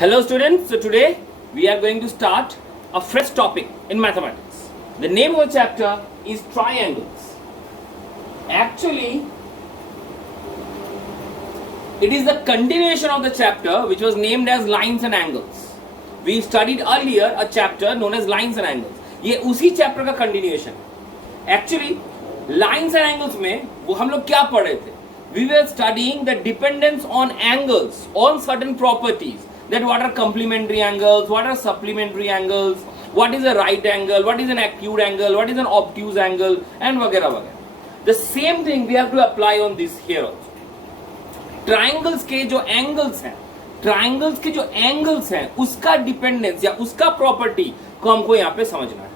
Hello students, so today we are going to start a fresh topic in mathematics. The name of the chapter is triangles. Actually, it is the continuation of the chapter which was named as lines and angles. We studied earlier a chapter known as lines and angles. ये उसी chapter का continuation. Actually, lines and angles में वो हम लोग क्या पढ़ रहे थे? We were studying the dependence on angles on certain properties. That what are complementary angles, what are supplementary angles, what is a right angle, what is an acute angle, what is an obtuse angle, and वगैरह वगैरह. The same thing we have to apply on this here also. Triangles के जो angles हैं, triangles के जो angles हैं, उसका dependence या उसका property को हमको यहाँ पे समझना है.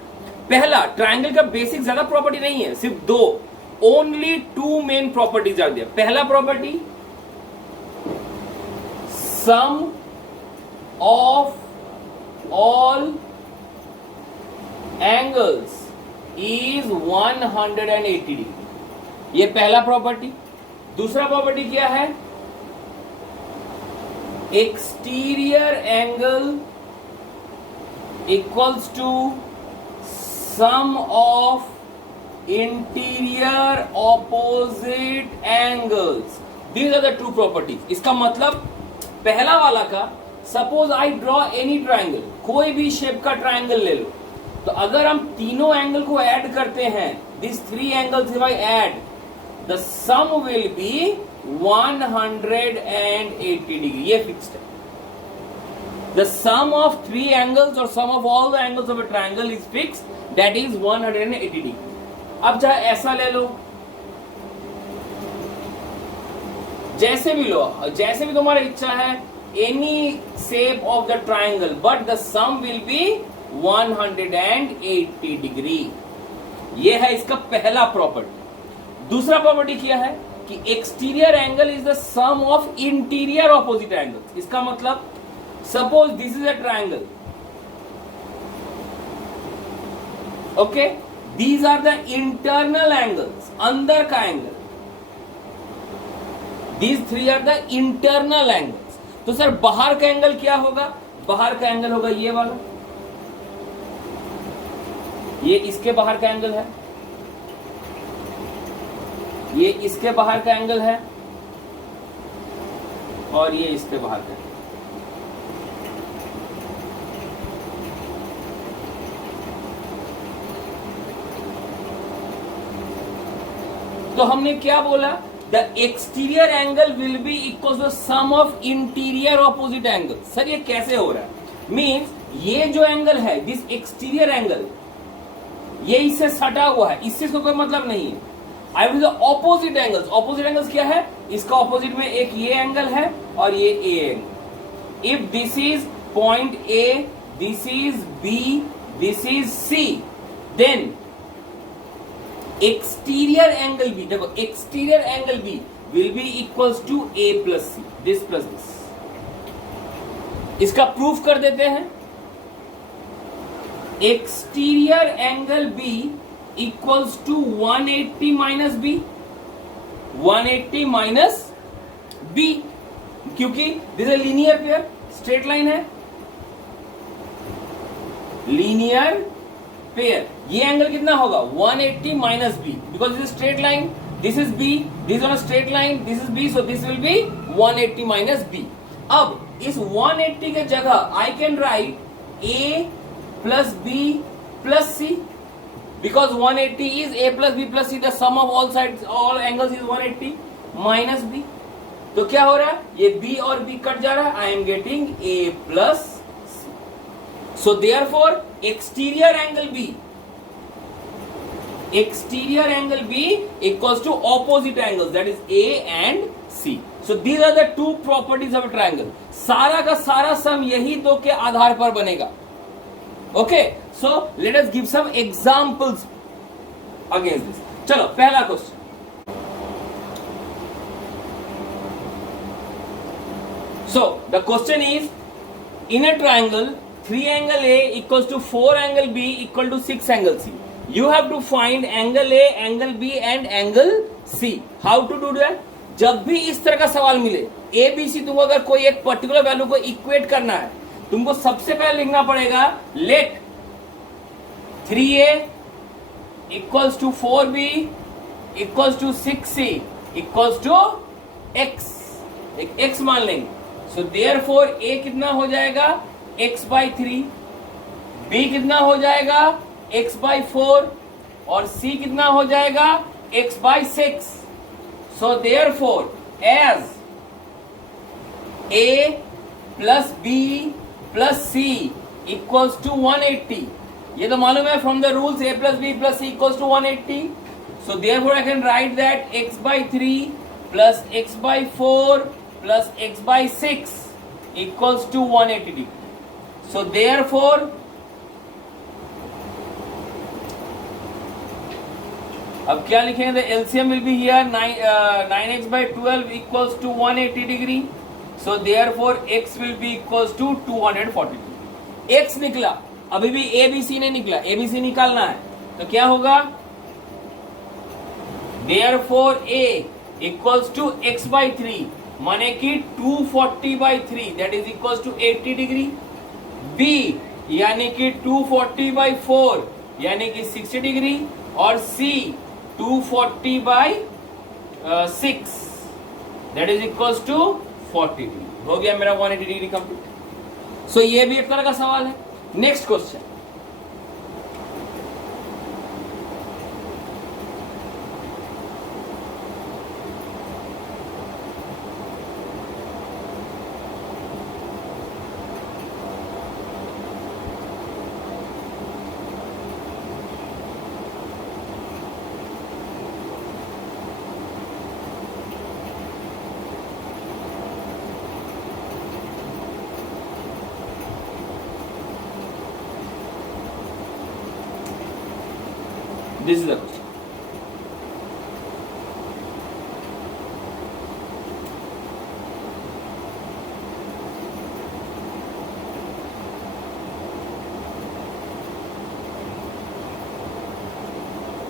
पहला, triangle का basic ज़्यादा property नहीं है, सिर्फ दो. Only two main properties are there. पहला property, sum of all angles is 180 degree. ये पहला प्रॉपर्टी. दूसरा प्रॉपर्टी क्या है? Exterior angle equals to sum of interior opposite angles. These are the two properties. इसका मतलब पहला वाला का, suppose I draw any triangle, कोई भी शेप का ट्राइंगल ले लो, तो अगर हम तीनों एंगल को ऐड करते हैं, this three angles if I add, the sum will be 180 degree. ये फिक्स्ड है. The sum of three angles और sum of all the angles of a triangle is fixed, that is 180 degree. अब चाहे ऐसा ले लो, जैसे भी लो, जैसे भी तुम्हारी इच्छा है, any shape of the triangle, but the sum will be 180 degree. ये है इसका पहला प्रॉपर्टी. दूसरा प्रॉपर्टी क्या है कि exterior angle is the sum of interior opposite angles. इसका मतलब suppose this is a triangle, okay, these are the internal angles, अंदर का angle. These three are the internal angles. तो सर बाहर का एंगल क्या होगा? बाहर का एंगल होगा ये वाला. ये इसके बाहर का एंगल है, ये इसके बाहर का एंगल है, और ये इसके बाहर का. तो हमने क्या बोला? The exterior angle will be equals to sum of interior opposite angles. Sir ये कैसे हो रहा है? Means ये जो एंगल है, this exterior angle, ये इससे सटा हुआ है, इससे कोई मतलब नहीं है. I will the opposite angles. Opposite angles क्या है? इसका opposite में एक ये एंगल है और ये A angle. If this is point A, this is B, this is C, then exterior angle B, देखो exterior angle B will be equals to A plus C, this plus this. इसका proof कर देते हैं. Exterior angle B equals to 180 minus B, 180 minus B, क्योंकि this is linear pair, straight line है, linear pair. ये angle कितना होगा? 180 minus B, because this is straight line, this is B, this on straight line, this is B, so this will be 180 minus B. अब इस 180 के जगह I can write a plus B plus C, because 180 is a plus B plus C, the sum of all sides all angles is 180 minus B. तो क्या हो रहा है? ये b और b कट जा रहा है, I am getting a plus C. So therefore exterior angle B equals to opposite angles, that is A and C. So these are the two properties of a triangle. सारा का सारा सम यही दो के आधार पर बनेगा. Okay, so let us give some examples against this. चलो पहला question. So the question is, in a triangle 3 angle A equals to 4 angle B equal to 6 angle C. You have to find angle A, angle B and angle C. How to do that? जब भी इस तरह का सवाल मिले A B C, तुमको अगर कोई एक पर्टिकुलर वैल्यू को इक्वेट करना है, तुमको सबसे पहले लिखना पड़ेगा let 3a equals to 4b equals to 6c equals to x, एक x मान लेंगे। सो देयरफॉर a कितना हो जाएगा x/3, b कितना हो जाएगा x/4 और c कितना हो जाएगा x/6। So therefore as a plus b plus c equals to 180, ये तो मालूम है from the rules a plus b plus c equals to 180। So therefore I can write that x/3 plus x/4 plus x/6 equals to 180 degree. So therefore अब क्या लिखेंगे? The LCM will be here 9x/12 equals to 180 degree. So therefore x will be equals to 240 degree. x निकला, अभी भी ABC नहीं निकला, ABC निकालना है तो क्या होगा? Therefore A equals to x/3 माने कि 240/3 that is equal to 80 degree. B यानी कि 240/4 यानी कि 60 डिग्री और C 240/6 that is equal to 40 degree. हो गया मेरा 180 डिग्री कंप्लीट। सो ये भी एक तरह का सवाल है। Next question, this is the question.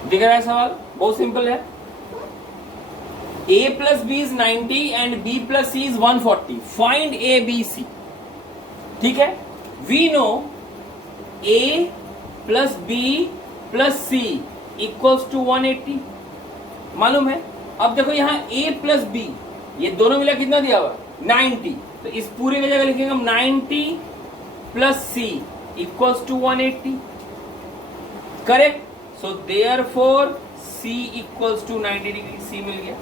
दिख रहा है सवाल? बहुत सिंपल है। a plus B is 90 and b plus c is 140. Find a b c. ठीक है, we know a plus b plus c equals to 180 मालूम है। अब देखो यहाँ a प्लस b ये दोनों मिला कितना दिया हुआ 90, तो इस पूरे की जगह लिखेंगे हम 90 plus c equals to 180, correct. So therefore c equals to 90 degree, c मिल गया।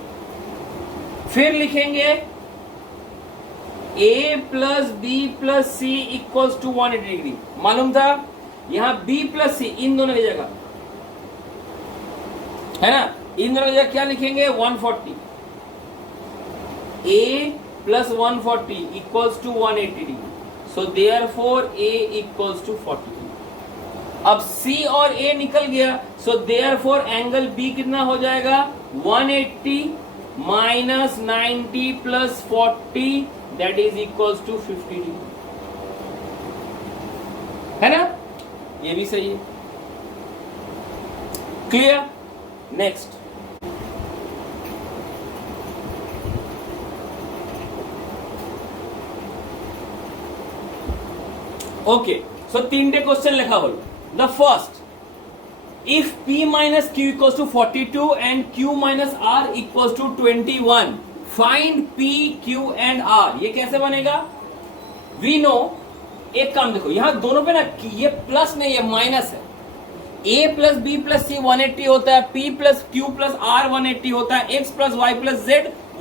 फिर लिखेंगे a plus b plus c equals to 180 degree, मालूम था यहाँ b प्लस c इन दोनों की जगह है ना, इन दोनों की जगह क्या लिखेंगे 140। a plus 140 equals to 180 degree. So therefore a equals to 40 degree. अब c और a निकल गया, सो देयरफॉर एंगल b कितना हो जाएगा 180 minus 90 plus 40 that is equals to 50 degree, है ना, ये भी सही है। क्लियर? Next, okay. सो तीनटे क्वेश्चन लिखा हो। The first, if p minus q equals to 42 and q minus r equals to 21, find p q and r। ये कैसे बनेगा? वी नो, एक काम देखो यहां दोनों पे ना ये प्लस नहीं ये माइनस है। a plus B plus C 180 होता है, p plus Q plus r 180 होता है, x plus Y plus z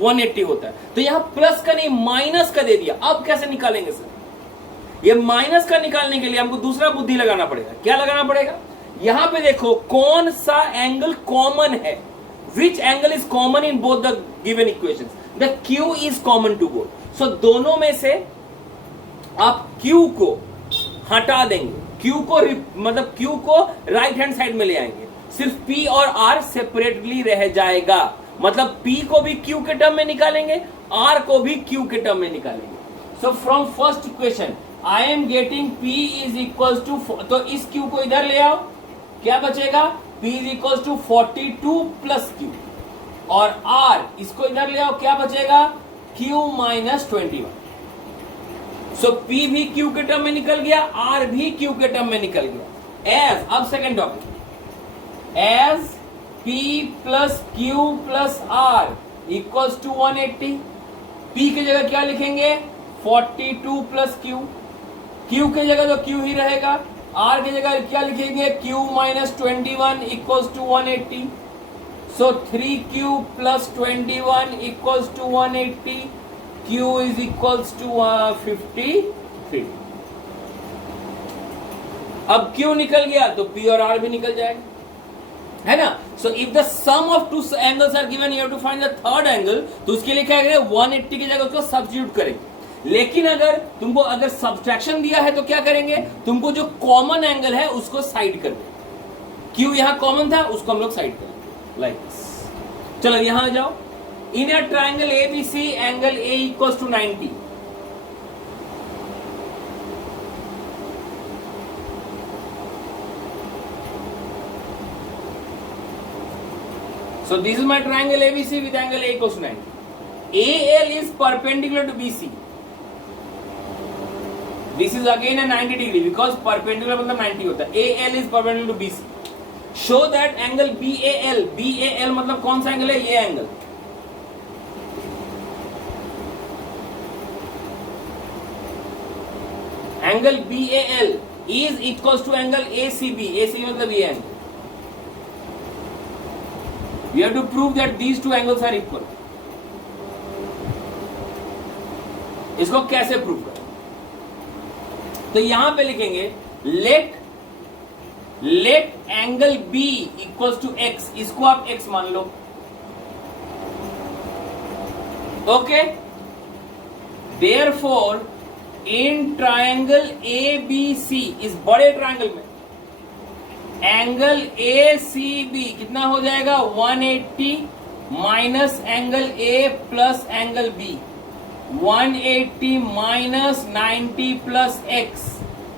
180 होता है। तो यहाँ प्लस का नहीं माइनस का दे दिया। अब कैसे निकालेंगे सर? ये माइनस का निकालने के लिए हमको दूसरा बुद्धि लगाना पड़ेगा। क्या लगाना पड़ेगा? यहां पे देखो कौन सा एंगल कॉमन है, which angle is common in both the given equations. The q is common to both. So दोनों में से आप q को हटा देंगे, q को मतलब q को राइट हैंड साइड में ले आएंगे, सिर्फ p और r सेपरेटली रह जाएगा। मतलब p को भी q के टर्म में निकालेंगे, r को भी q के टर्म में निकालेंगे। So from first equation I am getting p is equal to, तो इस q को इधर ले आओ, क्या बचेगा? p is equal to 42 plus q, और r इसको इधर ले आओ, क्या बचेगा, q माइनस 21। सो p भी q के टर्म में निकल गया, r भी q के टर्म में निकल गया। एज, अब second topic, as p plus q plus r equals to 180। p की जगह क्या लिखेंगे, 42 प्लस q, q की जगह तो q ही रहेगा, r की जगह क्या लिखेंगे, q minus 21 equals to 180। So 3q plus 21 equals to 180, q is equals to 53। अब q निकल गया तो p और r भी निकल जाएगा, है ना। So if the sum of two angles are given, you have to find the third angle, तो उसके लिए क्या करेंगे, 180 की जगह उसको सब्स्टिट्यूट करेंगे। लेकिन अगर तुमको अगर सब्ट्रैक्शन दिया है तो क्या करेंगे, तुमको जो कॉमन एंगल है उसको साइड कर देंगे। q यहां कॉमन था, उसको हम लोग साइड कर देंगे, लाइक दिस। चलो यहां आ जाओ, in a triangle ABC angle A equals to 90। So this is my triangle ABC with angle A equals to 90. AL is perpendicular to BC. This is again a 90 degree because perpendicular मतलब 90 होता है। AL is perpendicular to BC. Show that angle BAL, BAL मतलब कौन सा angle है, ये angle. Angle BAL is equals to angle ACB, ACB मतलब ये angle. We have to prove that these two angles are equal. इसको कैसे prove करें, तो यहां पे लिखेंगे let angle B equals to x, इसको आप x मान लो, okay. Therefore in triangle ABC, इस बड़े ट्रायंगल में एंगल ACB कितना हो जाएगा, 180 minus angle A plus angle B, 180 minus 90 plus x,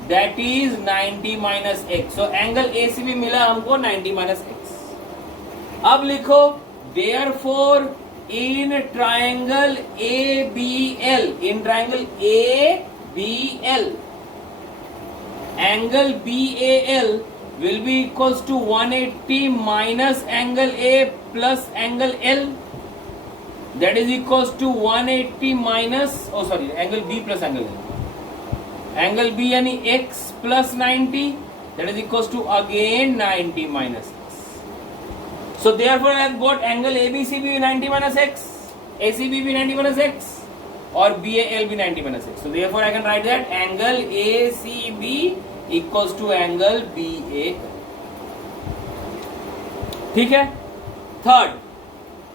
that is 90 minus x। So angle ACB मिला हमको 90 माइनस x। अब लिखो therefore in triangle ABL, in triangle ABL angle BAL will be equals to 180 minus angle A plus angle L, that is equals to 180 minus, oh sorry, angle B plus angle L, angle B यानी x plus 90, that is equals to again 90 minus x. So therefore I have got angle ABCB 90 minus x, ACB भी 90 minus x और BAL भी 90 minus x. So therefore I can write that angle ACB equals to angle BAL. ठीक है। Third,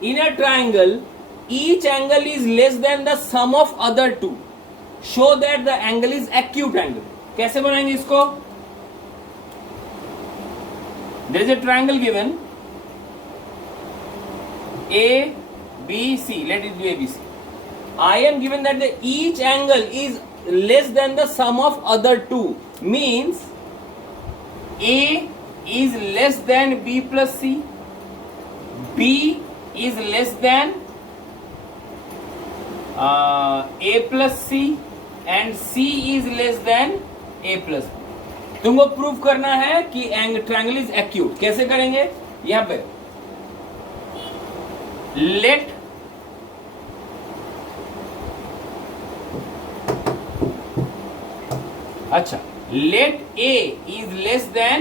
in a triangle each angle is less than the sum of other two, show that the angle is acute angle. कैसे बनाएंगे इसको, there is a triangle given ABC, let it be ABC. I am given that the each angle is less than the sum of other two, means A is less than B plus C, B is less than A plus C and C is less than A plus B। तुमको prove करना है कि triangle is acute. कैसे करेंगे, यहां पे let अच्छा let A is less than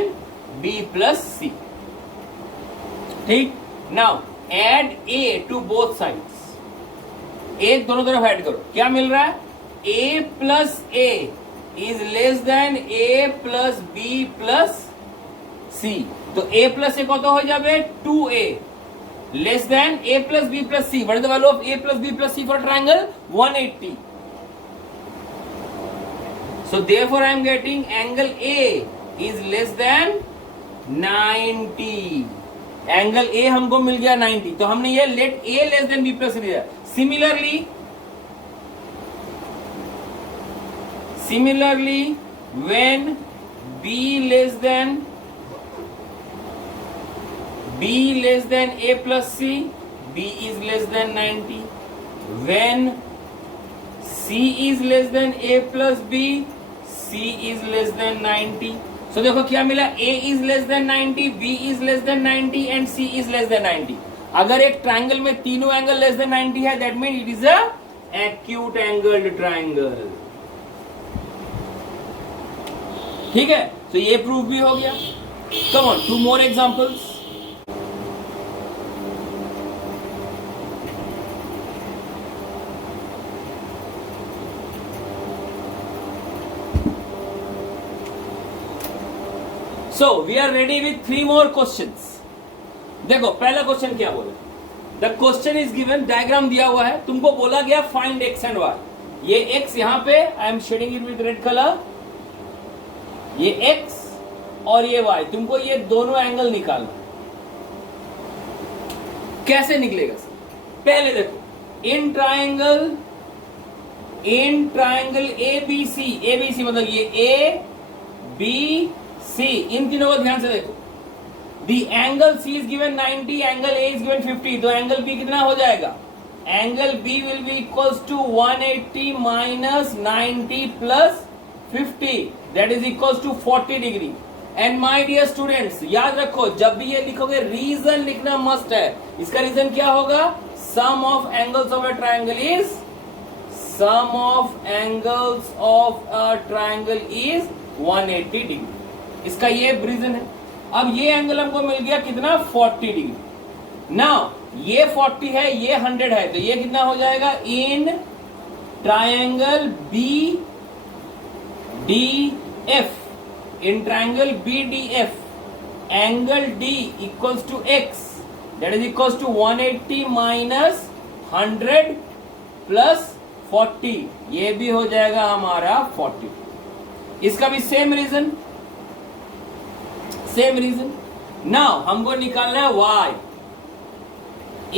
B plus C, ठीक। Now add A to both sides, A दोनों तरफ ऐड करो, क्या मिल रहा है, A plus A is less then A plus B plus C। तो A प्लस A कत हो जाए 2A, less than A plus B plus C। What is the value of A plus B plus C for triangle, 180। So therefore I am getting angle A is less than 90। Angle A हमको मिल गया 90, तो हमने ये let A less than B plus लिया। Similarly when B less than A plus C, B is less than 90. When C is less than A plus B, C is less than 90. So देखो क्या मिला, A is less than 90, B is less than 90 and C is less than 90. अगर एक triangle में तीनों angle less than 90 है, that mean it is a acute angled triangle. ठीक है, तो ये प्रूफ भी हो गया. Come on, 2 more examples. So we are ready with 3 more questions. देखो पहला क्वेश्चन क्या बोला, the question is given, diagram दिया हुआ है, तुमको बोला गया फाइंड एक्स एंड वाई. ये एक्स यहां पे I am shading it with red colour, ये एक्स और ये वाई, तुमको ये दोनों एंगल निकालना. कैसे निकलेगा सर? पहले देखो इन ट्रायंगल एबीसी मतलब ये ए बी सी, इन तीनों को ध्यान से देखो. The angle C is given 90, angle A is given 50, तो angle B कितना हो जाएगा? Angle B will be equals to 180 minus 90 plus 50, that is equals to 40 degree. And my dear students, याद रखो जब भी ये लिखोगे रीजन लिखना मस्ट है. इसका रीजन क्या होगा? Sum of angles of a triangle is 180 degree. इसका ये रीजन है. अब ये एंगल हमको मिल गया कितना? 40 डिग्री. नाउ ये 40 है, ये 100 है, तो ये कितना हो जाएगा? In triangle B D F, in triangle B D F angle D equals to X, that is equals to 180 minus 100 plus 40, ये भी हो जाएगा हमारा 40. इसका भी सेम रीजन. नाउ हमको निकालना है y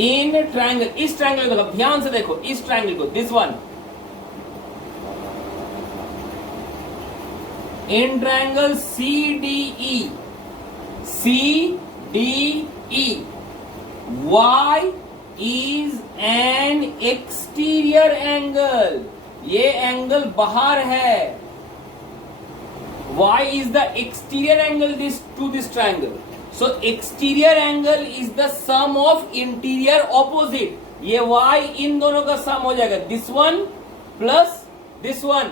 इन ट्रायंगल. इस ट्रायंगल को ध्यान से देखो, इस ट्रायंगल को, this one, in triangle CDE, y is an exterior angle. ये एंगल बाहर है. Y is the exterior angle to this triangle. So exterior angle is the sum of interior opposite. ये Y इन दोनों का सम हो जाएगा, this one plus this one.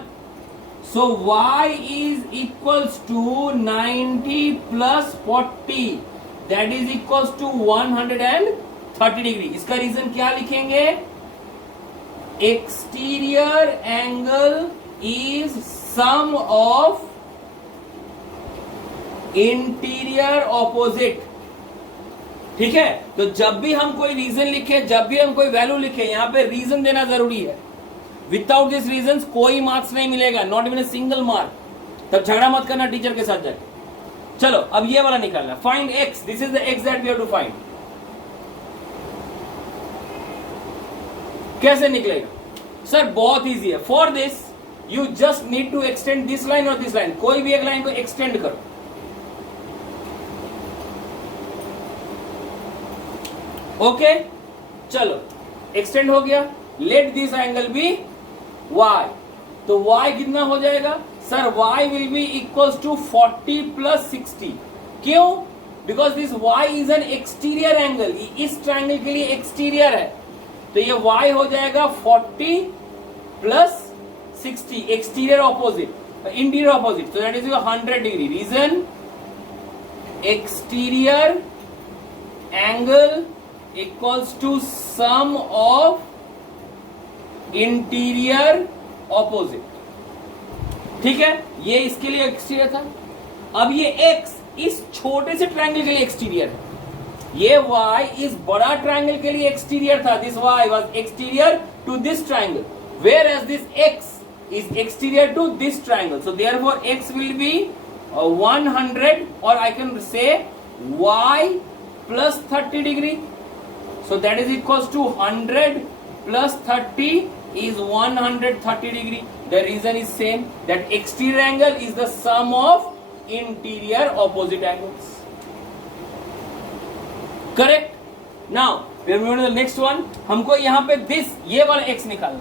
So Y is equals to 90 plus 40, that is equals to 130 degree. इसका reason क्या लिखेंगे? Exterior angle is sum of interior opposite. ठीक है, तो जब भी हम कोई रीजन लिखे, जब भी हम कोई वैल्यू लिखे, यहां पे रीजन देना जरूरी है. विदाउट दिस रीजन कोई मार्क्स नहीं मिलेगा, not even a single mark. तब झगड़ा मत करना टीचर के साथ जाके. चलो अब ये वाला निकालना, find X. This is the X that we have to find. कैसे निकलेगा सर? बहुत इजी है. For this you just need to extend this line और दिस लाइन, कोई भी एक लाइन को एक्सटेंड करो. ओके चलो एक्सटेंड हो गया. Let this angle be y, तो y कितना हो जाएगा sir? y will be equals to 40 plus 60. क्यों? Because this y is an exterior angle. इस ट्रायंगल के लिए एक्सटीरियर है, तो ये y हो जाएगा 40 plus 60, exterior opposite, interior opposite, so that is your 100 degree. Reason, exterior angle equals to sum of interior opposite. ठीक है, ये इसके लिए एक्सटीरियर था. अब ये x इस छोटे से ट्रायंगल के लिए एक्सटीरियर है, ये y इस बड़ा ट्रायंगल के लिए एक्सटीरियर था. This y was exterior to this triangle, whereas this x is exterior to this triangle. So therefore x will be 100, or I can say y plus 30 degree. So that is equals to 100 plus 30 is 130 degree. The reason is same, that exterior angle is the sum of interior opposite angles. Correct? Now फिर moving to the next one, हमको यहाँ पे this ये वाला x निकालना।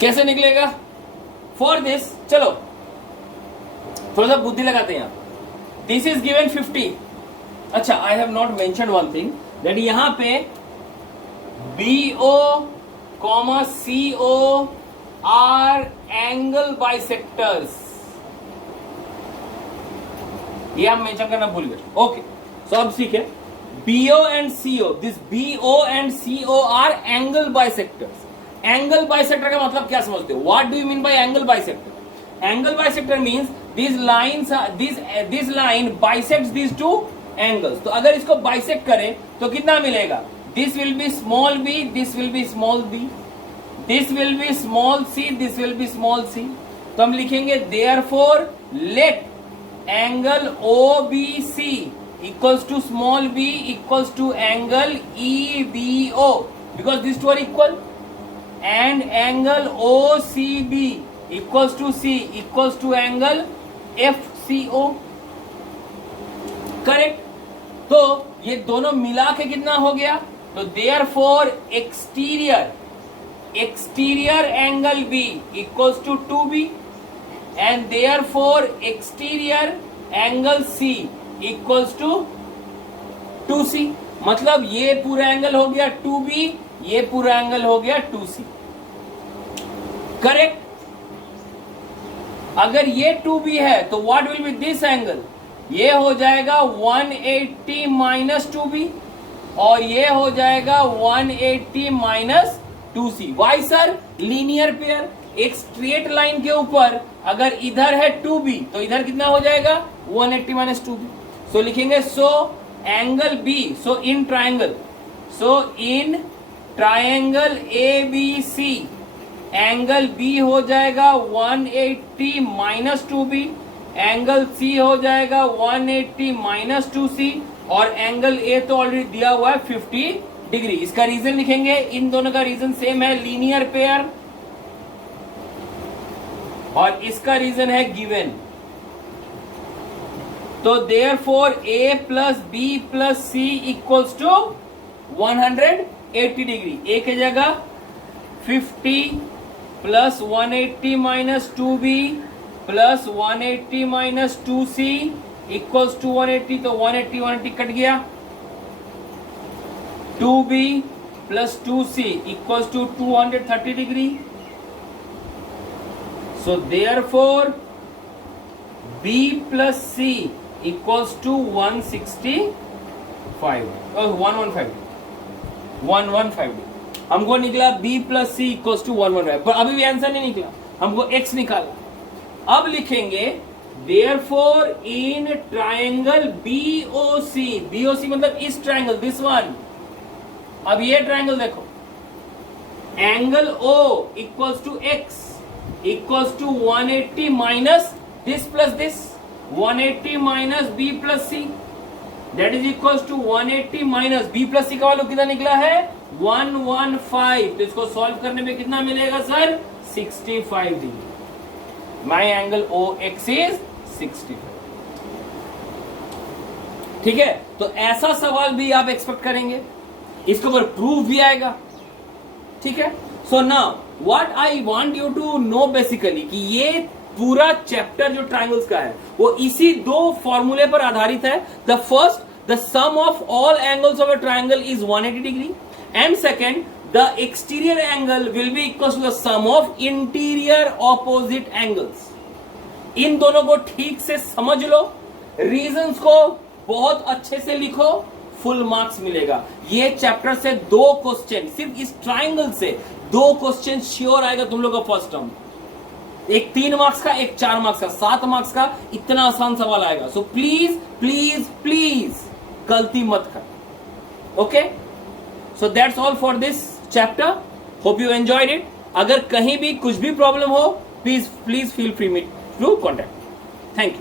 कैसे निकलेगा? For this चलो थोड़ा सा बुद्धि लगाते हैं यहां। This is given 50। अच्छा, I have not mention one thing that यहां पे BO, CO R angle bisectors, ये आप मेंशन करना भूल गए। ओके, सो अब सीखे BO and CO, this BO and CO R angle bisectors. Angle bisector का मतलब क्या समझते हो? What do you mean by angle bisector? Angle bisector means this lines this line bisects this two angles. तो अगर इसको बाइसेक्ट करें तो कितना मिलेगा? This will B small b, this will B small b, this will B small c, this will B small c। तो हम लिखेंगे therefore late angle OBC equals to small b equals to angle EBO because this two are equal, and angle OCB equals to C equals to angle FCO। Correct? तो ये दोनों मिला के कितना हो गया? तो therefore exterior angle B equals to 2B and therefore exterior angle C equals to 2C। मतलब ये पूरा एंगल हो गया 2B, ये पूरा एंगल हो गया 2C। करेक्ट? अगर ये 2B है तो what will be this angle? ये हो जाएगा 180 माइनस 2B और ये हो जाएगा 180 minus 2C। Why sir? Linear pair. एक स्ट्रेट लाइन के ऊपर अगर इधर है 2B तो इधर कितना हो जाएगा? 180 माइनस 2B। सो लिखेंगे so angle B, so in triangle, so in triangle ABC angle B हो जाएगा 180 माइनस 2B, एंगल C हो जाएगा 180 माइनस 2C और एंगल A तो ऑलरेडी दिया हुआ है 50 डिग्री। इसका रीजन लिखेंगे, इन दोनों का रीजन सेम है, लीनियर पेयर, और इसका रीजन है गिवन। तो therefore A plus B plus C equals to 180 degree. A की जगह 50 plus 180 minus 2B plus 180 minus 2C equals to 180। तो 180 कट गया। 2B plus 2C equals to 230 degree. So therefore B plus C equals to 165 115 हमको निकला B plus C equals to 115, पर अभी भी answer नहीं निकला, हमको X निकाला। अब लिखेंगे देयरफॉर इन ट्राइंगल BOC मतलब इस ट्राइंगल, दिस वन। अब ये ट्राइंगल देखो, angle O equals to X equals to 180 minus this plus this, 180 minus B plus C that is equals to 180 minus B plus C का value कितना निकला है? 115। तो इसको सॉल्व करने में कितना मिलेगा sir? 65 degree. My angle OX is 65। ठीक है, तो ऐसा सवाल भी आप एक्सपेक्ट करेंगे, इसके ऊपर प्रूफ भी आएगा। ठीक है, so now what I want you to know basically कि ये पूरा चैप्टर जो ट्राइंगल्स का है वो इसी दो फॉर्मूले पर आधारित है। The first, the sum of all angles of a triangle is 180 degree and second, the exterior angle will be equal to the sum of interior opposite angles. इन दोनों को ठीक से समझ लो, रीजंस को बहुत अच्छे से लिखो, फुल मार्क्स मिलेगा। ये चैप्टर से 2 क्वेश्चन, सिर्फ इस ट्राइंगल से 2 क्वेश्चन श्योर आएगा तुम लोग का फर्स्ट टर्म। एक 3 मार्क्स का, एक 4 मार्क्स का, 7 मार्क्स का, इतना आसान सवाल आएगा। सो प्लीज प्लीज प्लीज गलती मत कर। Okay, so that's all for this chapter. Hope you enjoyed it. अगर कहीं भी कुछ भी प्रॉब्लम हो, please feel free to contact. Thank you.